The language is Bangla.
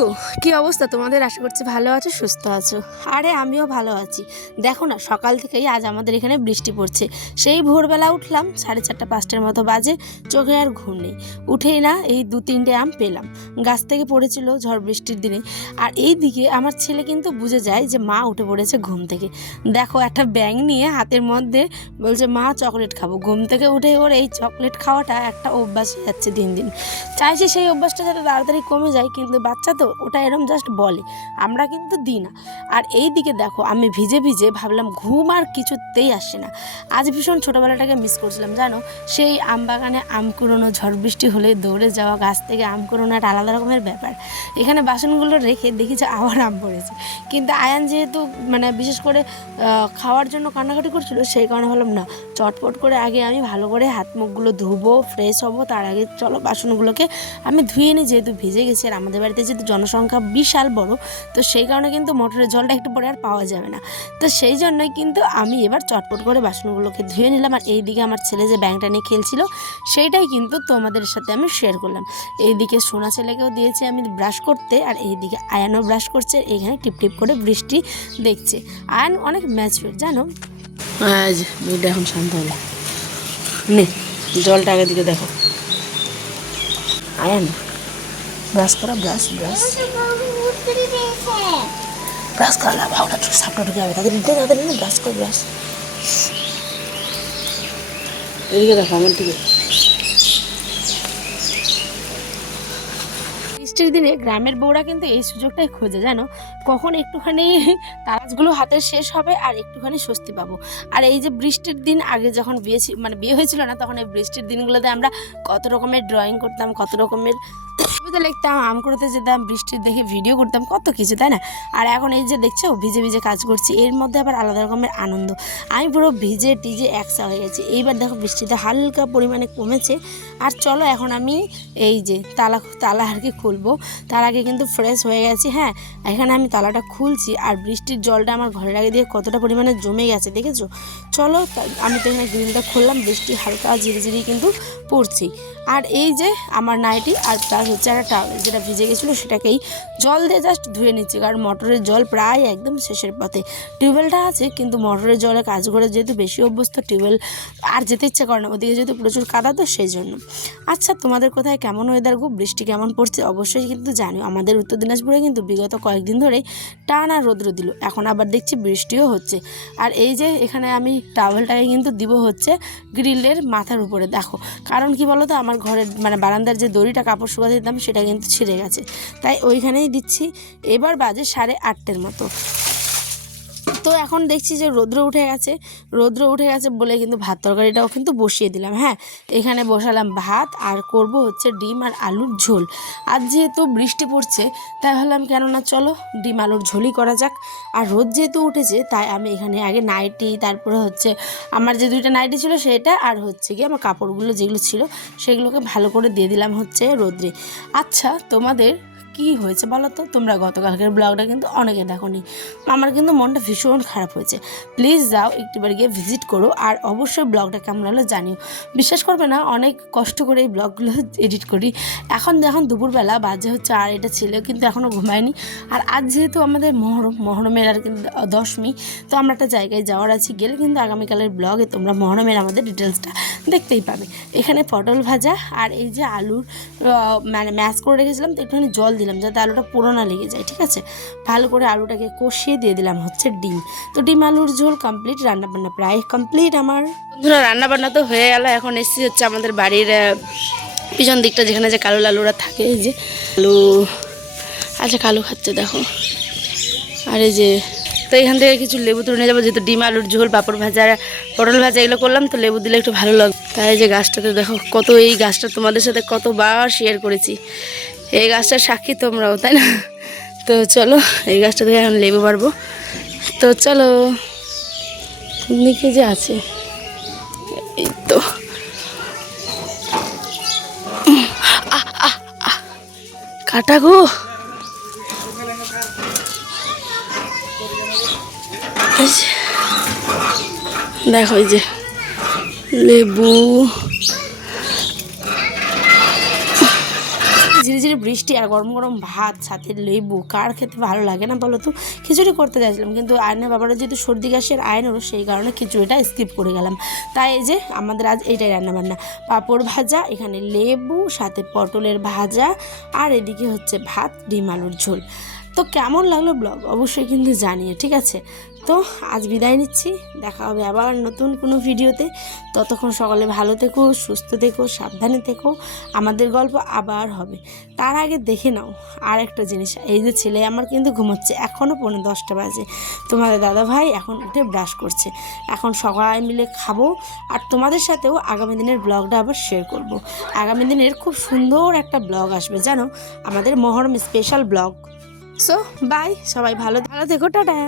গো, কি অবস্থা তোমাদের? আশা করছি ভালো আছো, সুস্থ আছো। আরে আমিও ভালো আছি। দেখো না, সকাল থেকেই আজ আমাদের এখানে বৃষ্টি পড়ছে। সেই ভোরবেলা উঠলাম, 4:30-5টার মতো বাজে, চোখে আর ঘুম নেই। উঠেই না এই 2-3টে আম পেলাম, গাছ থেকে পড়েছিল ঝড় বৃষ্টির দিনে। আর এই দিকে আমার ছেলে কিন্তু বুঝে যায় যে মা উঠে পড়েছে ঘুম থেকে। দেখো, একটা ব্যাঙ নিয়ে হাতের মধ্যে বলছে মা চকলেট খাবো। ঘুম থেকে উঠে ওর এই চকলেট খাওয়াটা একটা অভ্যাস হয়ে যাচ্ছে দিন দিন। চাইছি সেই অভ্যাসটা যাতে তাড়াতাড়ি কমে যায়, কিন্তু বাচ্চা তো ওটা এরম জাস্ট বলে, আমরা কিন্তু দিই না। আর এই দিকে দেখো, আমি ভিজে ভিজে ভাবলাম ঘুম আর কিছুতেই আসে না। আজ ভীষণ ছোটোবেলাটাকে মিস করছিলাম জানো। সেই আম বাগানে আম কুড়োনো, ঝড় বৃষ্টি হলে দৌড়ে যাওয়া, গাছ থেকে আম কুড়োনো একটা আলাদা রকমের ব্যাপার। এখানে বাসনগুলো রেখে দেখি যে আবার আম পড়েছে। কিন্তু আয়ান যেহেতু বিশেষ করে খাওয়ার জন্য কান্নাকাটি করছিল, সেই কারণে ভাবলাম না, চটপট করে আগে আমি ভালো করে হাত মুখগুলো ধুবো, ফ্রেশ হবো, তার আগে চলো বাসনগুলোকে আমি ধুয়ে নিই, যেহেতু ভিজে গেছি। আর আমাদের বাড়িতে যেহেতু জনসংখ্যা বিশাল বড়, তো সেই কারণে কিন্তু মোটরের জলটা একটু পরে আর পাওয়া যাবে না। তো সেই জন্যই কিন্তু আমি এবার চটপট করে বাসনগুলোকে ধুয়ে নিলাম। আর এইদিকে আমার ছেলে যে ব্যাংকটা নিয়ে খেলছিল, সেইটাই কিন্তু তোমাদের সাথে আমি শেয়ার করলাম। এইদিকে সোনা ছেলেকেও দিয়েছি আমি ব্রাশ করতে, আর এইদিকে আয়ানও ব্রাশ করছে। এখানে টিপটিপ করে বৃষ্টি দেখছে। আয়ান অনেক ম্যাচিওর জানো। আজ মেয়েটা এখন শান্ত হলো। নে জলটা আগের দিকে দেখো। আয়ান ব্রাশ করা, ব্রাশ ব্রাশ ব্রাশ করা না, ভাওটা সাপটা ঢুকে যাবে। তাদের ব্রাশ কর, ব্রাশ। এদিকে দেখো আমার দিকে। বৃষ্টির দিনে গ্রামের বউরা কিন্তু এই সুযোগটাই খোঁজে জানো, কখন একটুখানি তারাজগুলো হাতের শেষ হবে আর একটুখানি স্বস্তি পাবো। আর এই যে বৃষ্টির দিন, আগে যখন বিয়ে হয়েছিল না, তখন এই বৃষ্টির দিনগুলোতে আমরা কত রকমের ড্রয়িং করতাম, কত রকমের কবিতা লিখতাম, আম করতে যেতাম, বৃষ্টির দেখে ভিডিও করতাম, কত কিছু, তাই না? আর এখন এই যে দেখছো ভিজে ভিজে কাজ করছি, এর মধ্যে আবার আলাদা রকমের আনন্দ। আমি পুরো ভিজে টিজে একসা হয়ে গেছি। এইবার দেখো বৃষ্টিটা হালকা পরিমাণে কমেছে। আর চলো এখন আমি এই যে তালা আর কি খুলবো, তার আগে কিন্তু ফ্রেশ হয়ে গেছি। হ্যাঁ, এখানে আমি তালাটা খুলছি, আর বৃষ্টির জলটা আমার ঘরের আগে দিয়ে কতটা পরিমাণে জমে গেছে দেখেছো। চলো আমি তো এখানে গ্রিলটা খুললাম, বৃষ্টি হালকা ঝিরিঝিরি কিন্তু পড়ছি। আর এই যে আমার নাইটি আর প্লাস হচ্ছে একটা টাওয়েল, যেটা ভিজে গেছিলো সেটাকেই জল দিয়ে জাস্ট ধুয়ে নিচ্ছি, কারণ মোটরের জল প্রায় একদম শেষের পথে। টিউবওয়েলটা আছে, কিন্তু মোটরের জলে কাজ করে যেহেতু বেশি অভ্যস্ত, টিউবওয়েল আর যেতে ইচ্ছে করে না, ওদিকে যেহেতু প্রচুর কাদা, তো সেই জন্য। আচ্ছা, তোমাদের কোথায় কেমন ওয়েদার গো? বৃষ্টি কেমন পড়ছে অবশ্যই কিন্তু জানিও। আমাদের উত্তর দিনাজপুরে কিন্তু বিগত কয়েকদিন ধরেই টানা রৌদ্র দিল, এখন আবার দেখছি বৃষ্টিও হচ্ছে। আর এই যে এখানে আমি টাওয়েলটাকে কিন্তু দিব হচ্ছে গ্রিলের মাথার উপরে। দেখো কারণ কি বলো তো, আমার ঘরের বারান্দার যে দড়িটা কাপড় শুকাতে দিতাম, সেটা কিন্তু ছিঁড়ে গেছে, তাই ওইখানেই দিচ্ছি। এবার বাজে 8:30 মতো। তো এখন দেখছি যে রৌদ্র উঠে গেছে বলে কিন্তু ভাত তরকারিটাও কিন্তু বসিয়ে দিলাম। হ্যাঁ, এখানে বসালাম ভাত, আর করব হচ্ছে ডিম আর আলুর ঝোল। আজ যেহেতু বৃষ্টি পড়ছে, তাই ভাবলাম কেননা চলো ডিম আলুর ঝোলই করা যাক। আর রোদ যেহেতু উঠেছে, তাই আমি এখানে আগে নাইটি, তারপরে হচ্ছে আমার যে 2টা নাইটি ছিল সেটা, আর হচ্ছে কি আমার কাপড়গুলো যেগুলো ছিল সেগুলোকে ভালো করে দিয়ে দিলাম হচ্ছে রোদ্রে। আচ্ছা, তোমাদের কি হয়েছে বলো তো? তোমরা গতকালকের ব্লগটা কিন্তু অনেকে দেখোনি, আমার কিন্তু মনটা ভীষণ খারাপ হয়েছে। প্লিজ যাও একটিবার গিয়ে ভিজিট করো, আর অবশ্যই ব্লগটা কেমন হলো জানিও। বিশ্বাস করবে না, অনেক কষ্ট করে এই ব্লগগুলো এডিট করি। এখন দুপুরবেলা বাজে হচ্ছে, আর এটা ছেলেও কিন্তু এখনও ঘুমায়নি। আর আজ যেহেতু আমাদের মহরমের আর কিন্তু 10মি, তো আমরা একটা জায়গায় যাওয়ার আছি, গেলে কিন্তু আগামীকালের ব্লগে তোমরা মহরমের আমাদের ডিটেলসটা দেখতেই পাবে। এখানে পটল ভাজা, আর এই যে আলুর ম্যাশ করে রেখেছিলাম, তো একটুখানি জল দিলাম যাতে আলুটা পুরো না লেগে যায়, ঠিক আছে। ভালো করে আলুটাকে কষিয়ে দিয়ে দিলাম হচ্ছে ডিম। তো ডিম আলুর ঝোল কমপ্লিট, রান্নাবান্না প্রায় কমপ্লিট আমার। বন্ধুরা, রান্নাবান্না তো হয়ে গেল। এখন এসেছি হচ্ছে আমাদের বাড়ির পিছন দিকটা, যেখানে যে কালো লালুরা থাকে, এই যে আলু। আচ্ছা, কালু খাচ্ছে দেখো। আর এই যে, তো এখান থেকে কিছু লেবু তুলে নিয়ে যাবো, যেহেতু ডিম আলুর ঝোল, পাঁপড় ভাজা, পটল ভাজা এগুলো করলাম, তো লেবু দিলে একটু ভালো লাগবে। তাই যে গাছটাতে দেখো কত, এই গাছটা তোমাদের সাথে কতবার শেয়ার করেছি, এই গাছটার সাক্ষী তোমরাও, তাই না? তো চলো এই গাছটা থেকে এখন লেবু পারবো। তো চলো, দিকে যে আছে, এই তো কাটা গো। দেখো এই যে লেবু, ঝিরিঝিরি বৃষ্টি আর গরম গরম ভাত সাথে লেবু কার খেতে ভালো লাগে না বলো তো। খিচুড়ি করতে চাইছিলাম কিন্তু আয়নের বাবারা যেহেতু সর্দি কাশি আর আয়নেরও, সেই কারণে খিচুড়িটা স্কিপ করে গেলাম। তাই এই যে আমাদের আজ এইটাই রান্নাবান্না, পাঁপড় ভাজা, এখানে লেবু, সাথে পটলের ভাজা, আর এদিকে হচ্ছে ভাত, ডিম আলুর ঝোল। তো কেমন লাগলো ব্লগ অবশ্যই কিন্তু জানিয়ে, ঠিক আছে। তো আজ বিদায় নিচ্ছি, দেখা হবে আবার নতুন কোনো ভিডিওতে। ততক্ষণ সকালে ভালো থেকো, সুস্থ থেকো, সাবধানে থেকো। আমাদের গল্প আবার হবে, তার আগে দেখে নাও আর একটা জিনিস। এই যে ছেলে আমার কিন্তু ঘুমোচ্ছে, এখনও 10:45 বাজে। তোমাদের দাদা ভাই এখন উঠে ব্রাশ করছে। এখন সবাই মিলে খাবো, আর তোমাদের সাথেও আগামী দিনের ব্লগটা আবার শেয়ার করব। আগামী দিনের খুব সুন্দর একটা ব্লগ আসবে জানো, আমাদের Muharram special blog. So bye, সবাই ভালো ভালো থেকো, টাটা।